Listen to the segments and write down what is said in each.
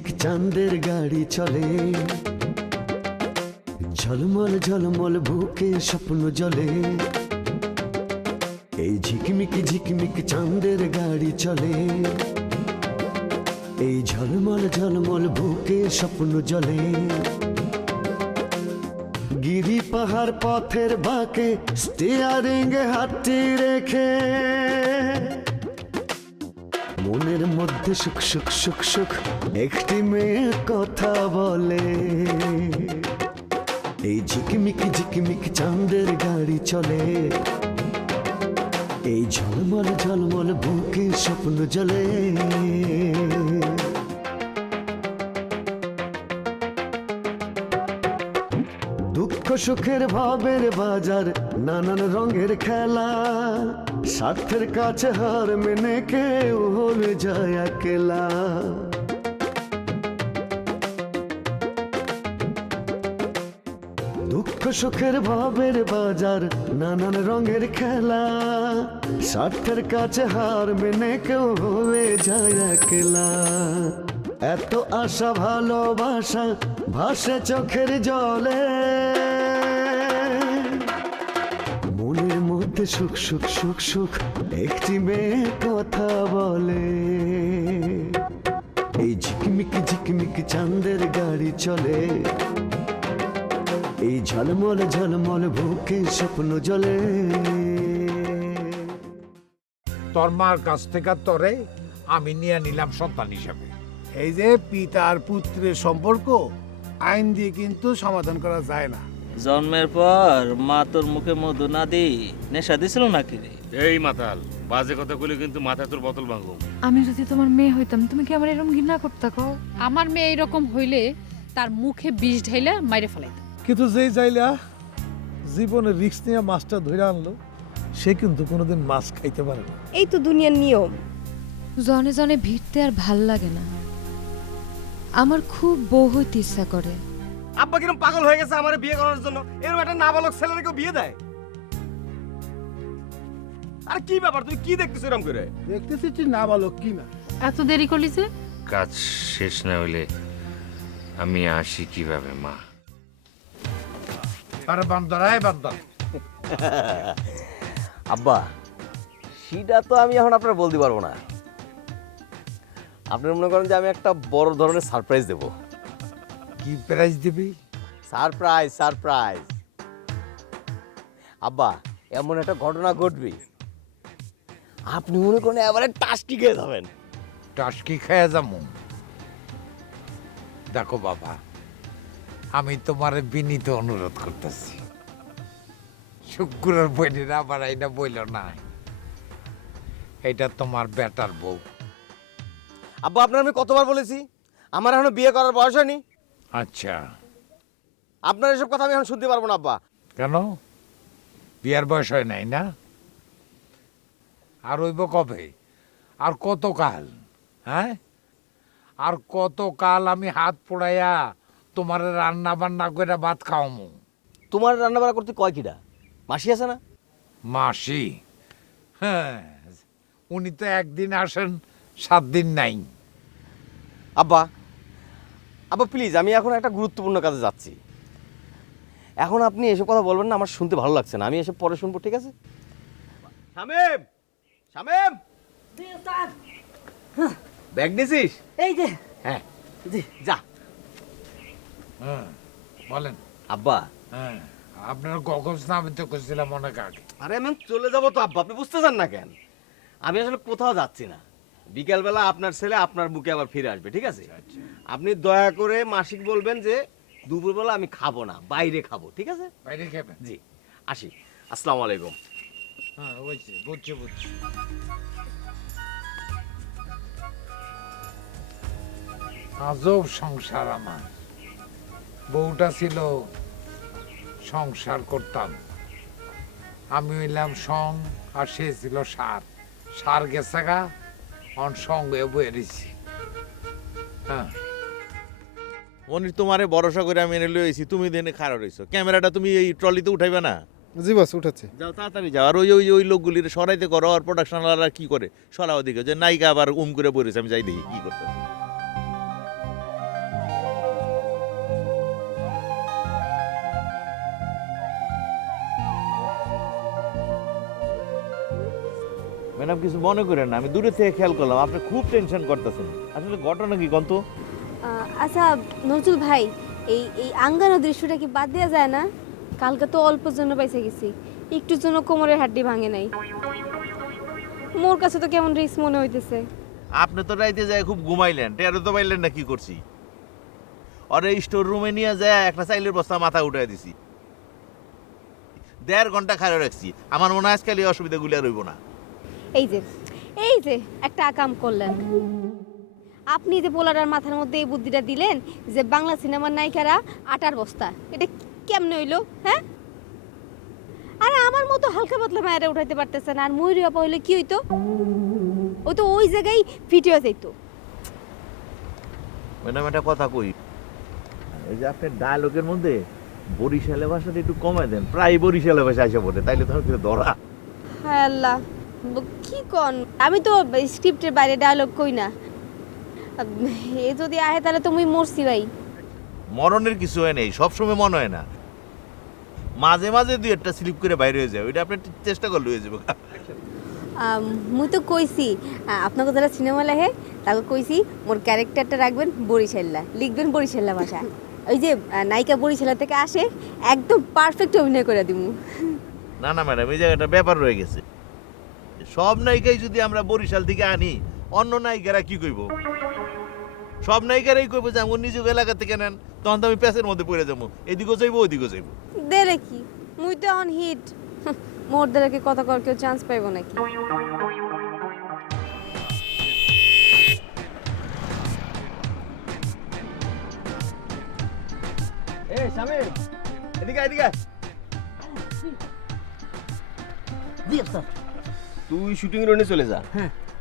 ঝিকমিক চাঁদের গাড়ি চলে, ঝলমল ঝলমল বুকে স্বপ্ন জলে। এই ঝিকমিক চাঁদের গাড়ি চলে, এই ঝলমল ঝলমল বুকে স্বপ্ন জলে। গিরি পাহাড় পথের বাঁকে স্টিয়ারিং হাতটি রেখে মনের মধ্যে সুখ সুখ সুখ সুখ একটি মেয়ে কথা বলে। এই ঝিকমিক চাঁদের গাড়ি চলে, এই ঝলমল ঝলমল বুকে স্বপ্ন জলে। দুঃখ সুখের ভাবের বাজার, নানান রঙের খেলা, স্বার্থের কাছে হার মেনে কেউ হয়ে যায় একলা। দুঃখ সুখের ভাবের বাজার, নানান রঙের খেলা, স্বার্থের কাছে হার মেনে কেউ হয়ে যায় একলা। এত আশা ভালোবাসা ভাসে চোখের জলে, মনের মধ্যে সুখ সুখ সুখ সুখ একটি মেয়ে কথা বলে। এই ঝিকমিক চাঁদের গাড়ি চলে, এই ঝলমল ঝলমল বুকে স্বপ্ন জলে। তোর মার কাছ থেকে তোরে আমি নিয়ে নিলাম সন্তান হিসাবে। এই যে পিতা আর পুত্রের সম্পর্ক আইন দিয়ে কিন্তু সমাধান করা যায় না। জন্মের পর মা তোর মুখে মধু না দি নেশা দিছিল নাকি রে? এই মাতাল বাজে কথা কইলে কিন্তু মাথায় তোর বোতল ভাঙবো। আমি যদি তোমার মেয়ে হইতাম তুমি কি আমার এরকম ঘৃণা করতে কও? আমার মেয়ে এরকম হইলে তার মুখে বিষ ঢাইলা মাইরে ফেলাইতাম। কিন্তু যেই যাইলা জীবনে রিস্ক নিয়ে মাছটা ধরে আনলো, সে কিন্তু কোনোদিন মাছ খাইতে পারে না। এই তো দুনিয়ার নিয়ম। জনে জনে ভিড়তে আর ভাল লাগে না। আমার খুব বউ হইতে ইচ্ছা করে। আব্বা কিরম পাগল হয়ে গেছে আমার বিয়ে করার জন্য, এরকম একটা নাবালক ছেলেকে কেউ বিয়ে দেয়? আরে কি ব্যাপার, তুই কি দেখতেছিস এরকম করে? দেখতেছি তুই না বালক কি না। এত দেরি করলি যে? কাজ শেষ না হইলে আমি আসি কিভাবে মা? আরে বান্দরায় বান্দর, আব্বা সেটা তো আমি এখন আপনার বলতে পারবো না। আপনি মনে করেন যে আমি একটা বড় ধরনের সারপ্রাইজ দেব। কি প্রাইজ দিবি? সারপ্রাইজ সারপ্রাইজ আব্বা, এমন একটা ঘটনা ঘটবে আপনি মনে করেন এবারে টাস্কি খেয়ে যাবেন। টাসকি খেয়ে যাবো? দেখো বাবা, আমি তোমার বিনীত অনুরোধ করতেছি, শুক্রের বইনেরা আবার এইটা বইল না, এটা তোমার বেটার বউ। আব্বা আপনার আমি কতবার বলেছি আমার এখনো বিয়ে করার বয়স হয়নি। আচ্ছা, আপনার এসব কথা আমি এখন শুনতে পারবো না আব্বা। কেন? বিয়ার বয়স হয় নাই না? আর হইব কবে? আর কত কাল? হ্যাঁ, আর কত কাল আমি হাত পোড়াইয়া তোমার রান্না বান্না করে ভাত খাওয়ামু? তোমার রান্না বান্না করতে কয় কিটা মাসি আছে না? মাসি? হ্যাঁ, উনি তো একদিন আসেন, 7 দিন নাই। আব্বা আব্বা প্লিজ, আমি এখন একটা গুরুত্বপূর্ণ কাজে যাচ্ছি। এখন আপনি এসব কথা বলবেন না, আমার শুনতে ভালো লাগছে না। আমি এসব পরে শুনবো, ঠিক আছে? শামিম, শামিম, ব্যাগ নিছিস? এই যে হ্যাঁ, জি যা। হ্যাঁ বলেন। আব্বা হ্যাঁ, আপনার গগজ না, আমি তো করছিলাম অনেক আগে। আরে আমি চলে যাবো তো আব্বা, আপনি বুঝতে চান না কেন? আমি আসলে কোথাও যাচ্ছি না। বিকেলবেলা আপনার ছেলে আপনার বুকে আবার ফিরে আসবে, ঠিক আছে? আপনি দয়া করে মাসিক বলবেন যে দুপুরবেলা আমি খাবো না, বাইরে খাবো, ঠিক আছে? বাইরে খাবেন? জি, আসি। আসসালামু আলাইকুম। হ্যাঁ বুঝছি বুঝছি বুঝছি। আজব সংসার আমার। বউটা ছিল সংসার করতাম, আমি হইলাম সং, আর সে ছিল সার। সার গেছে গা, অন সঙ্গে বয়ে দিছি। হ্যাঁ, মনির তোমারে ভরসা করে আমি এনে লইছি, তুমি দেনে খারাপ রইছো। ক্যামেরাটা তুমি এই ট্রলিতে উঠাইবে না? জি বস, উঠাচ্ছে। যাও তাড়াতাড়ি যাও। আর ওই ওই ওই লোকগুলির সরাইতে করো, আর প্রোডাকশনওয়ালারা কি করে সরাও দিকে, যে নায়িকা আবার করে পড়েছে, আমি যাই দেখি কি করতে। ম্যাডাম কিছু মনে করেন না, আমি দূরে থেকে খেয়াল করলাম আপনি খুব টেনশন করতেছেন। আসলে ঘটনা কি কন্ত? আচ্ছা নজরুল ভাই, এই এই আঙ্গানো দৃশ্যটা কি বাদ দেওয়া যায় না? কালকে তো অল্পর জন্য পাইছে গেছি, একটুর জন্য কোমরের হাড্ডি ভাঙে নাই। মোর কাছে তো কেমন রিস্ক মনে হইতেছে। আপনি তো রাইতে যায় খুব ঘুমাইলেন, টেরো তো পাইলেন না কি করছি। আর এই স্টোর রুমে নিয়ে যায় একটা চাইলের বস্তা মাথা উঠাই দিছি, 1.5 ঘন্টা খাড়া রাখছি। আমার মনে হয় আজকাল এই অসুবিধা গুলি আর হইব না। এই যে একটা কাম করলেন আপনি, যে পোলাটার মাথার মধ্যে এই বুদ্ধিটা দিলেন যে বাংলা সিনেমার নায়িকারা আটার বস্তা, এটা কেমনে হইলো? হ্যাঁ, আরে আমার মতো হালকা পাতলা মায়েরা উঠাইতে পারতেছে না, আর ময়ূরী আপা হইলে কি হইতো? ও তো ওই জায়গায় ফিটে যাইতো। ম্যাডাম একটা কথা কই, এই যে আপনার ডায়লগের মধ্যে বরিশালে ভাষাটা একটু কমাই দেন, প্রায় বরিশালে ভাষা এসে পড়ে, তাইলে তখন কিন্তু ধরা। হ্যাঁ আল্লাহ, কি কন, আমি তো স্ক্রিপ্টের বাইরে ডায়লগ কই না। এ যদি আহে তাহলে তো মুই মরছি ভাই। মরণের কিছু হয় নেই, সবসময় মনে হয় না, মাঝে মাঝে দুই একটা স্লিপ করে বাইরে হয়ে যায়, ওইটা আপনি চেষ্টা করলে হয়ে যাবে। মুই তো কইছি আপনাকে যারা সিনেমা লেখে তাকে কইছি মোর ক্যারেক্টারটা রাখবেন বরিশাল্লা, লিখবেন বরিশাল্লা ভাষা। ওই যে নায়িকা বরিশালা থেকে আসে, একদম পারফেক্ট অভিনয় করে দিমু। না না ম্যাডাম, এই জায়গাটা ব্যাপার রয়ে গেছে। সব নায়িকাই যদি আমরা বরিশাল থেকে আনি, অন্য নায়িকারা কি কইব? সব নায়িকারাই কইব যে আমার নিজ এলাকা থেকে নেন, তখন তো আমি প্যাসের মধ্যে পড়ে যাবো, এদিকেও যাইবো ওইদিকেও যাইবো। দেরে কি, মুই তো অন হিট, মোর দ্বারা কি কথা কর কেউ চান্স পাইব নাকি? এই শামিম, এদিকে এদিকে। তুই শুটিং রুমে চলে যা,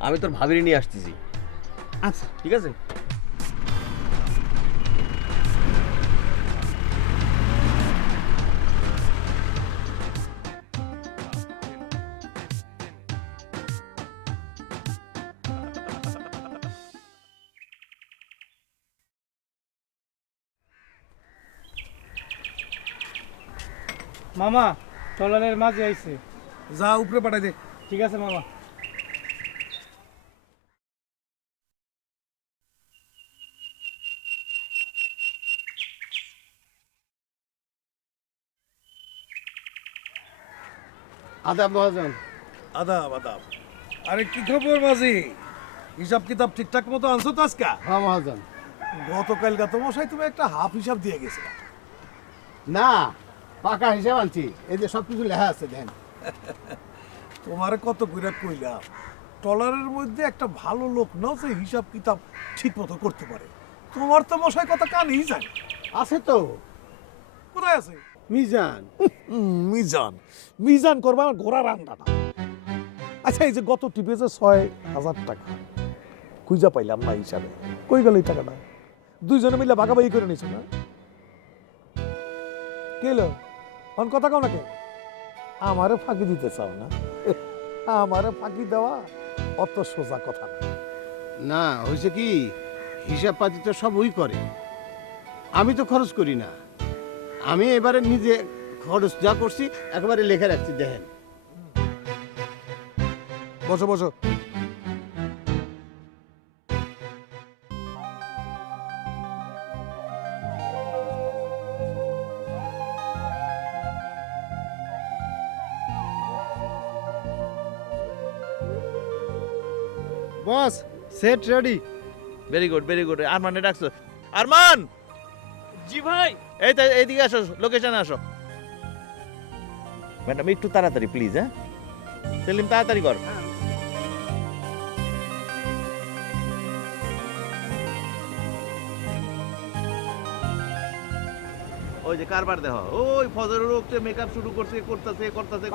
আমি তোর ভাবিরি নিয়ে আসতেছি। আচ্ছা ঠিক আছে। মামা ট্রলারের মাঝে আইছে। যা উপরে পাঠাই দে। ঠিক আছে মামা। আদাব মহাজন। আদাব আদাব। আরে কি খবর মাঝি, হিসাব কিতাব ঠিকঠাক মতো আনছো তো আজকে? হ্যাঁ মহাজন। গতকাল গত মশাই তুমি একটা হাফ হিসাব দিয়ে গেছে। না, পাকা হিসাব আনছি, এই যে সব কিছু লেখা আছে দেন। তোমার কত কইরা কইলাম, টলারের মধ্যে একটা ভালো লোক নাও যে হিসাব কিতাব ঠিক মতো করতে পারে। তোমার তো মশাই কথা কানেই জানে। আছে তো, কোথায় আছে? মিজান। মিজান মিজান করবা আমার ঘোড়া রান্না না। আচ্ছা, এই যে গত টিপে যে 6,000 টাকা খুঁজা পাইলাম না হিসাবে, কই গেল এই টাকাটা? দুইজনে মিলে ভাগাভাগি করে নিছো না? কেলো অন কথা কও না কেন? আমারে ফাঁকি দিতে চাও না? আমারে ফাঁকি দেওয়া অত সোজা কথা না। না হয়েছে কি, হিসাব পাতি তো সব ওই করে, আমি তো খরচ করি না। আমি এবারে নিজে খরচ যা করছি একেবারে লেখা রাখছি, দেখেন। বসো বসো। বস set ready. Very good very good. আরমানে ডাকছো? আরমান! জি ভাই। এই তো এইদিকে আসো, লোকেশনে আসো। ম্যাডাম একটু তাড়াতাড়ি প্লিজ। হ্যাঁ সেলিম, তাড়াতাড়ি কর। ওই যে কারবার দেখো, ওই ফজরের উঠতে মেকআপ শুরু করছে, করতেছে করতেছে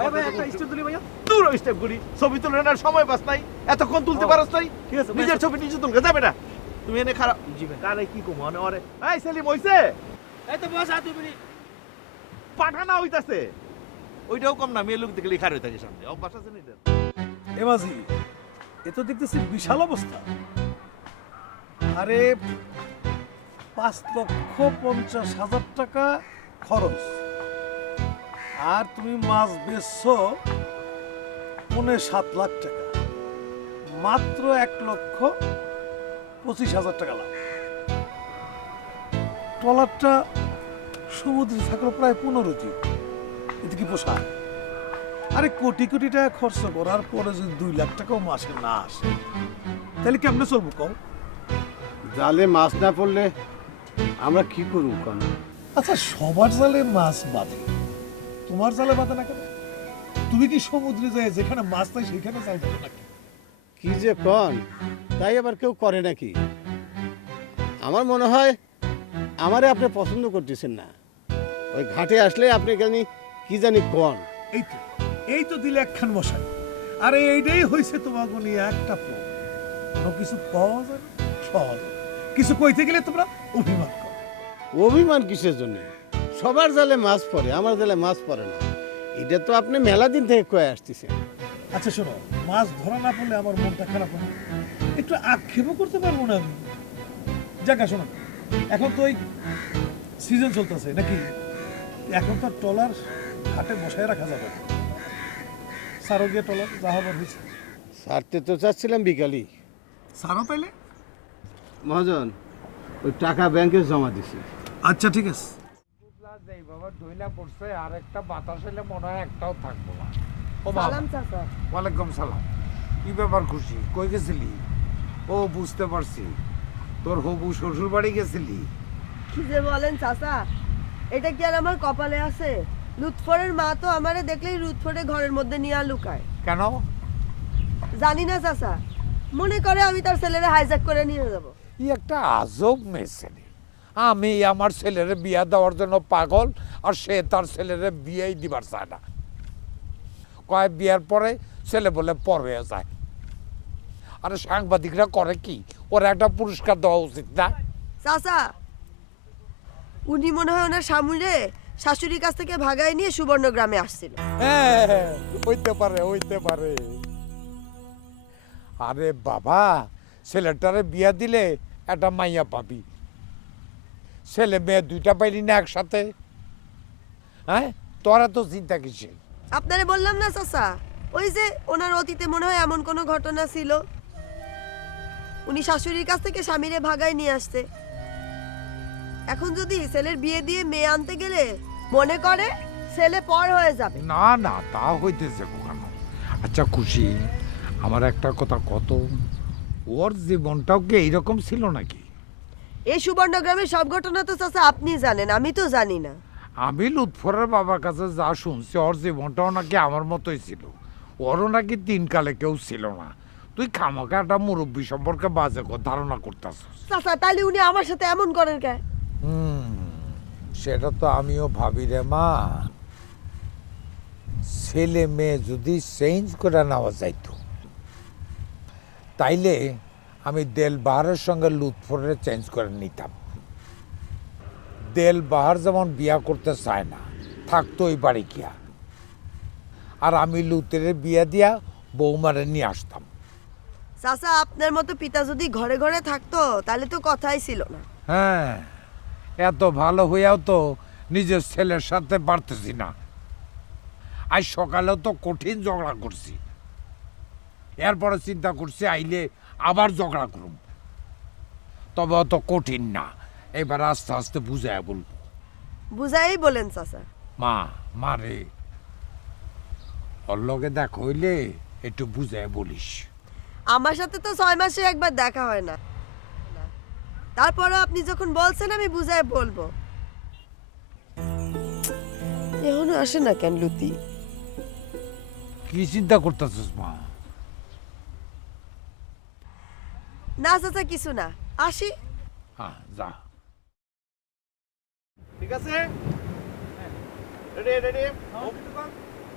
দূর স্টেপ করি, ছবি তুলে নেওয়ার সময় পাস নাই, এতক্ষণ তুলতে পারস নাই। ঠিক আছে, নিজের ছবি নিজে তুলতে যাবে না তুমি, এনে খারাপ কারে কি কম মানে ওরে। এই সেলিম হইছে, এই তো বস, 2 মিনিট। পাঠানা হইতাছে, ওইটাও কম না, মেয়ে লোক দেখলে খার হয়ে থাকে সামনে, অভ্যাস আছে না এদের। এমাজি, এ তো দেখতেছি বিশাল অবস্থা। আরে 5,50,000 টাকা খরচ, আর তুমি মাছ বেচছো 7.5 লাখ টাকা। মাত্র 1,25,000 টাকা লাভ। ট্রলারটা সমুদ্রে থাকলো প্রায় 15 দিন, এতে কি পোষায়? আরে কোটি কোটি টাকা খরচ করার পরে যদি 2 লাখ টাকাও মাসে না আসে তাহলে কেমনে চলবো কও? জালে মাছ না পড়লে আমরা কি করব কোন? আচ্ছা, সবার জালে মাছ বাঁধে, তোমার জালে বাঁধে না কেন? তুমি কি সমুদ্রে যায় যেখানে মাছ নাই সেখানে জাল ধরো নাকি? কি যে কোন, তাই আবার কেউ করে নাকি? আমার মনে হয় আমারে আপনি পছন্দ করতেছেন না। ওই ঘাটে আসলে আপনি কি জানি কোন। এই তো দিলে একখান মশাই। আরে এইটাই হয়েছে তোমাকে নিয়ে একটা পো, কিছু পাওয়া যায় না, সহজ কিছু কইতে গেলে তোমরা অভিমান করো। অভিমান কিসের জন্য? সবার জালে মাছ পড়ে, আমার জালে মাছ পড়ে না। এটা তো আপনি মেলা দিন থেকে কয়ে আসতেছেন। আচ্ছা শোনো, মাছ ধরা না পড়লে আমার মনটা খারাপ হবে, একটু আক্ষেপও করতে পারবো না আমি। জায়গা শোনো, এখন তো ওই সিজন চলতেছে নাকি, এখন তো ট্রলার ঘাটে বসায় রাখা যাবে না। সারো গিয়ে ট্রলার যা হবার হয়েছে। সারতে তো চাচ্ছিলাম বিকালই। সারো তাইলে? মহাজন, ওই টাকা ব্যাংকে জমা দিছি। আচ্ছা ঠিক আছে। বাবা দইলা পড়ছে, আর একটা বাতাস এলে মনে হয় একটাও থাকবো না। ও বাবা, ওয়ালাইকুম সালাম। কি ব্যাপার খুশি, কই গেছিলি? ও বুঝতে পারছি, তোর হবু শ্বশুর বাড়ি গেছিলি। কি যে বলেন চাচা, এটা কি আর আমার কপালে আছে? লুৎফরের মা তো আমারে দেখলেই লুৎফরে ঘরের মধ্যে নিয়ে লুকায়। কেন জানি না চাচা, মনে করে আমি তার ছেলেরে হাইজ্যাক করে নিয়ে যাব। ই একটা আজব মেয়ে ছেলে। আমি আমার ছেলেরে বিয়া দেওয়ার জন্য পাগল, আর সে তার ছেলেরে বিয়েই দিবার চায় না। কয় বিয়ার পরে ছেলে বলে পর হয়ে যায়। আরে সাংবাদিকরা করে কি, ওরা একটা পুরস্কার দেওয়া উচিত না? চাচা, উনি মনে হয় ওনার স্বামীরে শাশুড়ির কাছ থেকে ভাগায় নিয়ে সুবর্ণগ্রামে আসছিল। হ্যাঁ, হইতে পারে, হইতে পারে। আরে বাবা, ছেলেটারে বিয়া দিলে একটা মাইয়া পাবি, ছেলে মেয়ে দুইটা পাইলি না একসাথে। হ্যাঁ, তোরা তো চিন্তা কিসে? আপনারে বললাম না চাচা, ওই যে ওনার অতীতে মনে হয় এমন কোনো ঘটনা ছিল, উনি শাশুড়ির কাছ থেকে স্বামীরে ভাগায় নিয়ে আসছে। এখন যদি ছেলের বিয়ে দিয়ে মেয়ে আনতে গেলে মনে করে ছেলে পর হয়ে যাবে। না না, তা হইতেছে কখনো। আচ্ছা খুশি, আমার একটা কথা কত, ওর জীবনটাও কি এইরকম ছিল নাকি? এই সুবর্ণগ্রামের সব ঘটনা তো চাচা আপনি জানেন, আমি তো জানি না। আমি লুৎফরের বাবার কাছে যা শুনছি, ওর জীবনটাও নাকি আমার মতোই ছিল, ওরও নাকি 3 কালে কেউ ছিল না। তুই খামাখা একটা মুরব্বী সম্পর্কে বাজে ধারণা করতেছিস। চাচা, তাহলে উনি আমার সাথে এমন করেন কে? সেটা তো আমিও ভাবি রে মা। ছেলে মেয়ে যদি চেঞ্জ করে নেওয়া যাইতো, তাইলে আমি দেলবাহারের সঙ্গে লুৎফরের চেঞ্জ করে নিতাম। দেলবাহার যেমন বিয়া করতে চায় না, থাকতো ওই বাড়ি গিয়া, আর আমি লুতের বিয়া দিয়া বৌমারে নিয়ে আসতাম। চাচা, আপনার মতো পিতা যদি ঘরে ঘরে থাকতো তাহলে তো কথাই ছিল না। হ্যাঁ, এত ভালো হইয়াও তো নিজের ছেলের সাথে পারতেছি না। আজ সকালেও তো কঠিন ঝগড়া করছি, এরপরে চিন্তা করছি আইলে আবার ঝগড়া করুম, তবে অত কঠিন না, এবার আস্তে আস্তে বুঝায় বলবো। বুঝাই বলেন চাচা। মা রে, ওর লগে দেখা হইলে একটু বুঝায় বলিস। আমার সাথে তো 6 মাসে একবার দেখা হয় না, তারপরে আপনি যখন বলছেন আমি বুঝাই বলবো। এখনো আসে না কেন লুতি? কি চিন্তা করতেছিস মা? না চাচা, কিছু না, আসি। হ্যাঁ, যা। ঠিক আছে, রেডি রেডি,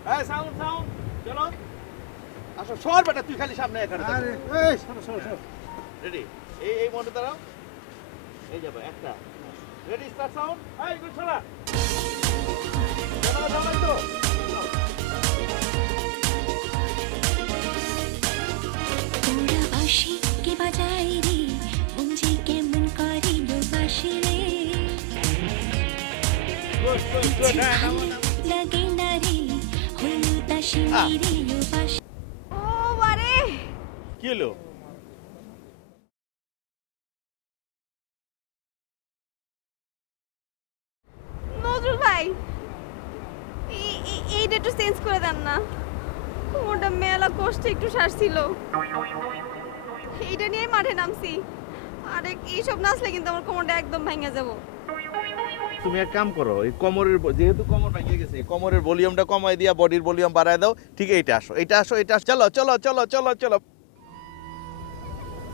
হ্যাঁ সাউন্ড সাউন্ড, চলো আসো। সর বেটা, তুই খালি সামনে এখানে। আরে এই সরো সরো সরো। রেডি, এই মনে দাঁড়াও, এই যাবো একটা। Ready, start sound. এই গুড ছড়া, চলো চলো তো। তোরা বাঁশি কে বাজাই রে, বুঝি কেমন করিল বাঁশি রে, লাগে না রে হলুদ আসি রে বাঁশি। ও বারে, কি কি হলো? নজরুল ভাই এইটা একটু চেঞ্জ করে দেন না, কোমরটা মেলা কষ্টে একটু সারছিল, এইটা নিয়ে মাঠে নামছি। আরে এইসব নাচলে কিন্তু আমার কোমরটা একদম ভেঙে যাব। তুমি এক কাম করো, এই কোমরের যেহেতু কোমর ভেঙে গেছে, কোমরের ভলিউমটা কমাই দিয়া বডির ভলিউম বাড়ায় দাও। ঠিক এইটা আসো, এইটা আসো, এটা আসো। চলো চলো চলো চলো চলো।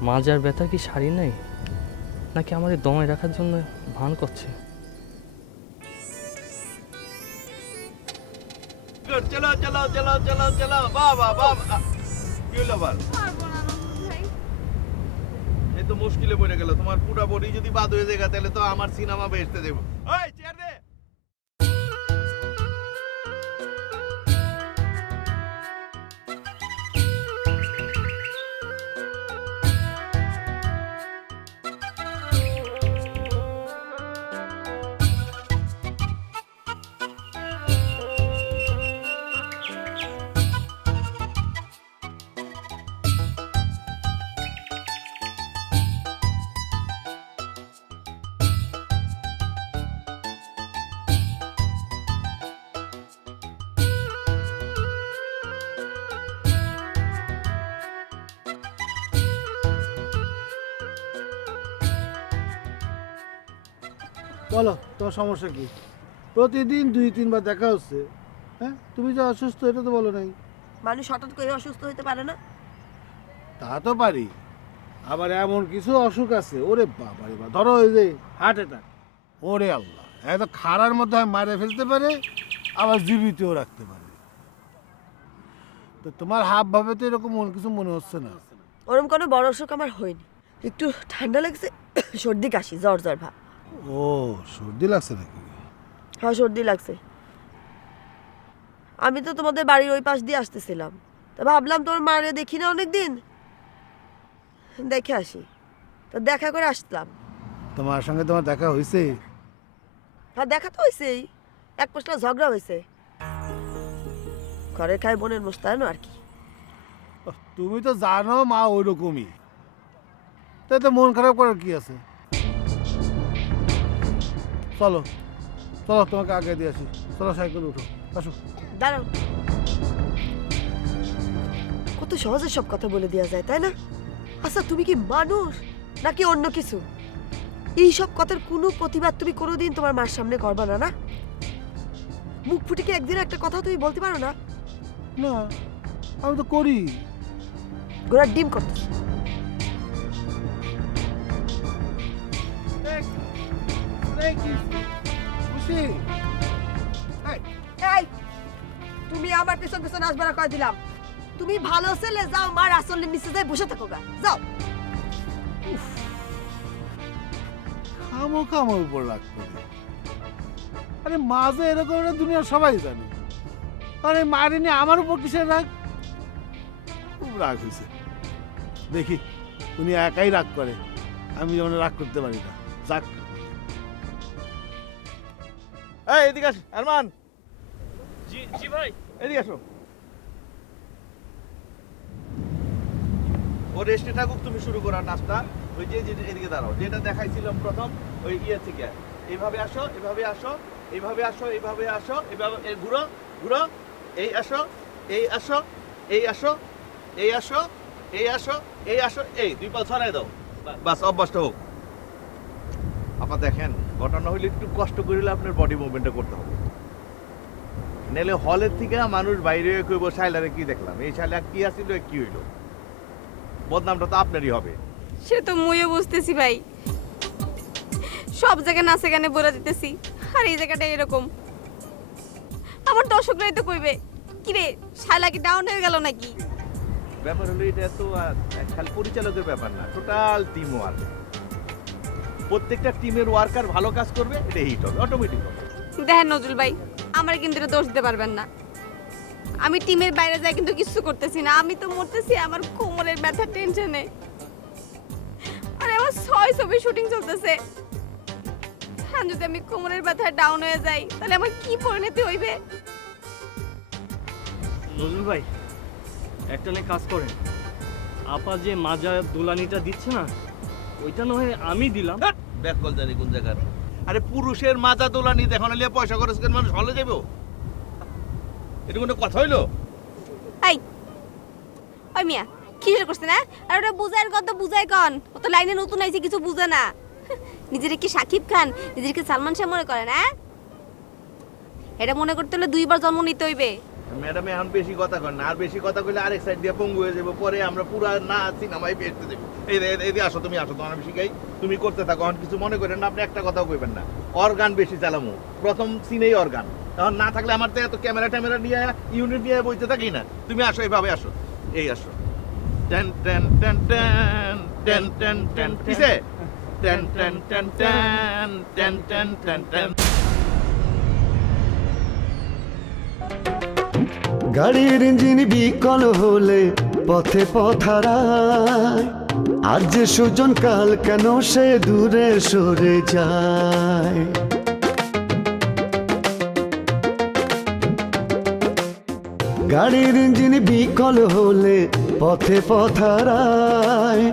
মাজার ব্যথা কি সারি নাই, নাকি আমাদের দমায় রাখার জন্য ভান করছে? চলো চলো চলো চলো চলো। বাবা বাবা, কি হলো আবার? পারবো না নজরুল ভাই। এই তো মুশকিলে পড়ে গেল। তোমার পুরো বডি যদি বাদ হয়ে যায় তাহলে তো আমার সিনেমা বেচতে দেবো। ওই চেয়ার দে। বলো তোমার সমস্যা কি? প্রতিদিন 2-3 বার দেখা হচ্ছে, হ্যাঁ? তুমি যে অসুস্থ এটা তো বলো নাই। মানুষ হঠাৎ করে অসুস্থ হতে পারে না। তা তো পারি, আবার এমন কিছু অসুখ আছে, ওরে বাবা রে বাবা, ধরো ওই যে হার্ট অ্যাটাক, ওরে আল্লাহ, এত খাড়ার মধ্যে মারে ফেলতে পারে, আবার জীবিতও রাখতে পারে। তো তোমার হাব ভাবে তো এরকম কিছু মনে হচ্ছে না। ওরকম কোনো বড় অসুখ আমার হয়নি, একটু ঠান্ডা লাগছে, সর্দি কাশি, জ্বর জ্বর ভাব। ও সর্দি লাগছে নাকি? হ্যাঁ সর্দি লাগছে। আমি তো তোমাদের বাড়ির ওই পাশ দিয়ে আসতেছিলাম, তা ভাবলাম তোমার মারে দেখি না অনেকদিন, দেখে আসি, তো দেখা করে আসলাম। তোমার সঙ্গে তোমার দেখা হয়েছে? হ্যাঁ দেখা তো হয়েছেই, এক পশলা ঝগড়া হয়েছে, ঘরের খায় বোনের মোস্তানো আর কি। তুমি তো জানো মা ওই রকমই, তাই তো মন খারাপ করার কি আছে? চলো চলো, তোমাকে আগে দিয়ে আসি, চলো সাইকেল উঠো, আসো। দাঁড়াও, কত সহজে সব কথা বলে দেওয়া যায় তাই না? আচ্ছা তুমি কি মানুষ নাকি অন্য কিছু? এই সব কথার কোনো প্রতিবাদ তুমি কোনোদিন তোমার মার সামনে করবা না, না? মুখ ফুটে কি একদিন একটা কথা তুমি বলতে পারো না? না আমি তো করি। ঘোড়ার ডিম করতে এই, তুমি আমার পেছন পেছন আসবে না কয়ে দিলাম। তুমি ভালো ছেলে, যাও মার আসলের নিচে যাই বসে থাকো গা, যাও। খামো খামোর উপর রাগ করে, আরে মাঝে এরকম একটা দুনিয়ার সবাই জানে, আরে মারিনি আমার উপর কিসের রাগ? খুব রাগ হয়েছে, দেখি উনি একাই রাগ করে, আমি যেমন রাগ করতে পারি না। যাক, এই এদিকে আস আরমান। জি জি ভাই। এদিকে আসো। ও রেস্টে থাকুক, তুমি শুরু করো নাস্তা। ওই যে এদিকে দাঁড়াও, যেটা দেখাইছিলাম প্রথম ওই ইয়ে থেকে, এইভাবে আসো, এভাবে আসো, এইভাবে আসো, এইভাবে আসো, এইভাবে ঘুরো ঘুরো, এই আসো, এই আসো, এই আসো, এই আসো, এই আসো, এই আসো, এই 2 পা ছড়াই দাও, বাস অভ্যাসটা হোক। আপা দেখেন, ঘটনা হইলে একটু কষ্ট করিলে আপনার বডি মুভমেন্টটা করতে হবে, নাহলে হলের থেকে মানুষ বাইরে কইব শাইলারে কি দেখলাম, এই শাইলা কি আসিল, কি হইল, বদনামটা তো আপনারই হবে। সে তো মুইও বুঝতেছি ভাই, সব জায়গায় নাচে গানে বলে দিতেছি, আর এই জায়গাটা এরকম। আমার দর্শকরাই তো কইবে কিরে শালা কি ডাউন হয়ে গেল নাকি? ব্যাপার হলো এটা তো খালি পরিচালকের ব্যাপার না, টোটাল টিম ওয়ার্ক। প্রত্যেকটা টিমের ওয়ার্কার ভালো কাজ করবে, এটা হিট হবে অটোমেটিক হবে। দেখেন নজরুল ভাই, আমার কিন্তু এটা দোষ দিতে পারবেন না, আমি টিমের বাইরে যাই কিন্তু কিছু করতেছি না, আমি তো মরতেছি আমার কোমরের ব্যথার টেনশনে। আরে আমার 6 ছবি শুটিং চলতেছে, হ্যাঁ যদি আমি কোমরের ব্যথায় ডাউন হয়ে যাই তাহলে আমার কি পরিণতি হইবে? নজরুল ভাই একটা কাজ করেন, আপা যে মাজা দোলানিটা দিচ্ছে না ওইটা নয় আমি দিলাম। ব্যাকল জানি কোন জায়গার। আরে পুরুষের মাজা দোলানি দেখো না পয়সা খরচ করে মানুষ হলে যাবো, এটা কোনো কথা হইলো? এই ওই মিয়া কিসের করছে না? আর ওটা বুঝার কত বুঝাই কন, ও তো লাইনে নতুন আইছে, কিছু বুঝে না। নিজের কি সাকিব খান, নিজের কি সালমান শাহ মনে করে না? এটা মনে করতে হলে 2 বার জন্ম নিতে হইবে। ম্যাডাম এখন বেশি কথা কন না, আর বেশি কথা কইলে আরেক সাইড দিয়ে পঙ্গু হয়ে যাবো, পরে আমরা পুরা না সিনেমায় বেরতে দেবো। এই আসো, তুমি আসো, তোমার আমি শিখাই, তুমি করতে থাকো। এখন কিছু মনে করেন না, আপনি একটা কথাও কইবেন না। অর্গান বেশি চালামু, প্রথম সিনেই অর্গান, তখন না থাকলে আমার তো এত ক্যামেরা ট্যামেরা নিয়ে ইউনিট নিয়ে বইতে থাকি না। তুমি আসো, এইভাবে আসো, এই আসো। Ten ten ten ten ten ten ten কিসে ten ten ten ten ten ten ten ten. গাড়ির ইঞ্জিন বিকল হলে পথে পথারায়, আজ যে সুজন কাল কেন সে দূরে সরে যায়। গাড়ির ইঞ্জিন বিকল হলে পথে পথারায়,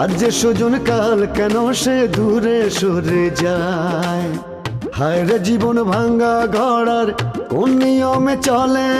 আজ যে সুজন কাল কেন সে দূরে সরে যায়। হায় রে জীবন ভাঙ্গা ঘোড়ার কোন নিয়মে চলে,